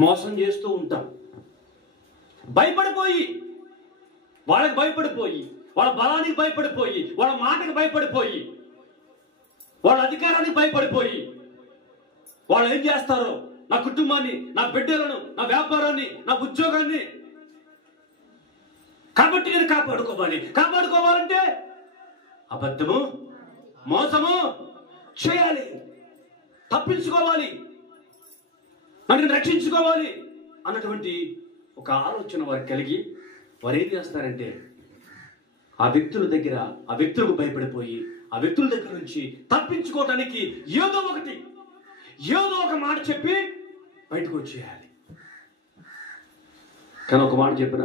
మోసం చేస్తూ ఉంటాం. భయపడిపోయి, వాళ్ళకి భయపడిపోయి, వాళ్ళ బలానికి భయపడిపోయి, వాళ్ళ మాటకి భయపడిపోయి, వాళ్ళ అధికారానికి భయపడిపోయి వాళ్ళు ఏం చేస్తారో, నా కుటుంబాన్ని, నా బిడ్డలను, నా వ్యాపారాన్ని, నా ఉద్యోగాన్ని కాబట్టి నేను కాపాడుకోవాలంటే అబద్ధము, మోసము చేయాలి, తప్పించుకోవాలి, నన్ను రక్షించుకోవాలి అన్నటువంటి ఒక ఆలోచన వారికి కలిగి వారు ఏం చేస్తారంటే ఆ వ్యక్తుల దగ్గర, ఆ వ్యక్తులకు భయపడిపోయి ఆ వ్యక్తుల దగ్గర నుంచి తప్పించుకోవడానికి ఏదో ఒక మాట చెప్పి బయటకు వచ్చేయాలి. కానీ ఒక మాట చెప్పిన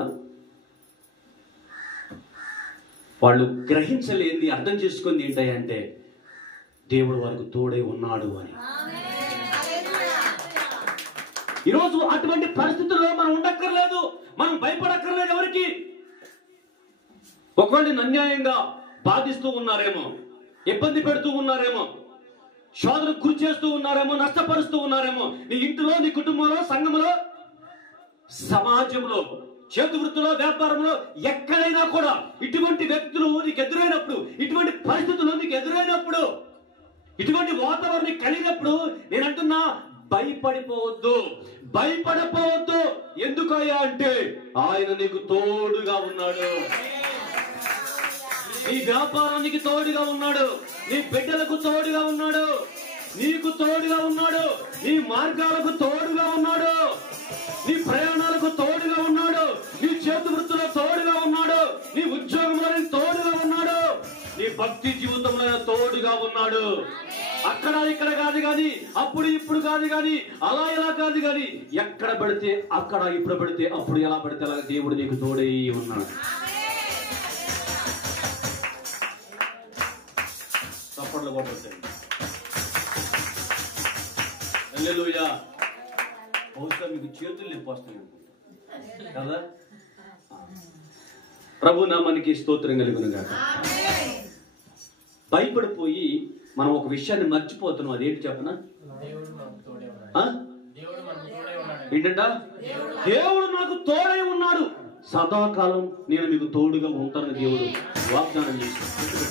వాళ్ళు గ్రహించలేని, అర్థం చేసుకుంది ఏంటంటే దేవుడు వారికి తోడై ఉన్నాడు అని. ఈరోజు అటువంటి పరిస్థితుల్లో మనం ఉండక్కర్లేదు, మనం భయపడక్కర్లేదు ఎవరికి. ఒకవేళ అన్యాయంగా బాధిస్తూ ఉన్నారేమో, ఇబ్బంది పెడుతూ ఉన్నారేమో, శోధనకు గురి చేస్తూ ఉన్నారేమో, నష్టపరుస్తూ ఉన్నారేమో, నీ ఇంటిలో, నీ కుటుంబంలో, సంఘంలో, సమాజంలో, చేతి వృత్తిలో, వ్యాపారంలో, ఎక్కడైనా కూడా ఇటువంటి వ్యక్తులు నీకు ఎదురైనప్పుడు, ఇటువంటి పరిస్థితులు నీకు ఎదురైనప్పుడు, ఇటువంటి వాతావరణం కలిగినప్పుడు నేను అంటున్నా, భయపడపోవద్దు. ఎందుకయ్యా అంటే ఆయన నీకు తోడుగా ఉన్నాడు. నీ వ్యాపారానికి తోడుగా ఉన్నాడు, నీ బిడ్డలకు తోడుగా ఉన్నాడు, నీకు తోడుగా ఉన్నాడు, నీ మార్గాలకు తోడుగా ఉన్నాడు, నీ ప్రయాణాలకు తోడుగా ఉన్నాడు, నీ చేతి వృత్తిలో తోడుగా ఉన్నాడు, నీ ఉద్యోగంలో తోడుగా ఉన్నాడు, నీ భక్తి జీవితంలో తోడుగా ఉన్నాడు. అక్కడ ఇక్కడ కాదు కానీ, అప్పుడు ఇప్పుడు కాదు కానీ, అలా ఎలా కాదు కానీ, ఎక్కడ పడితే అక్కడ, ఇప్పుడు పడితే అప్పుడు, ఎలా పడితే అలా దేవుడు నీకు తోడై ఉన్నాడు. చప్పట్లు కొట్టండి. హల్లెలూయా. బహుశా మీకు చేతులు నొప్పి వస్తాయి కదా. ప్రభు నామానికి స్తోత్రం కలుగును గాక. భయపడిపోయి మనం ఒక విషయాన్ని మర్చిపోతున్నాం. అదేంటి చెప్పనా? ఏంటంట? దేవుడు నాకు తోడై ఉన్నాడు, సదాకాలం నేను మీకు తోడుగా ఉంటానని దేవుడు వాగ్దానం చేశాడు.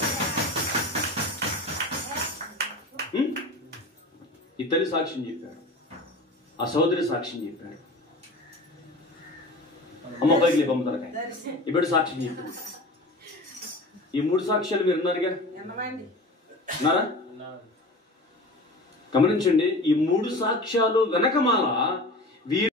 ఈ తల్లి సాక్ష్యం చెప్పాడు, ఆ సోదరి సాక్ష్యం చెప్పాడు, అమ్మ పైకి లేపు, అమ్మ తరకాయ ఇప్పుడు సాక్ష్యం చెప్పాడు. ఈ 3 సాక్ష్యాలు మీరు ఉన్నారుగా, ఉన్నారా? గమనించండి, ఈ 3 సాక్ష్యాలు వెనకమాల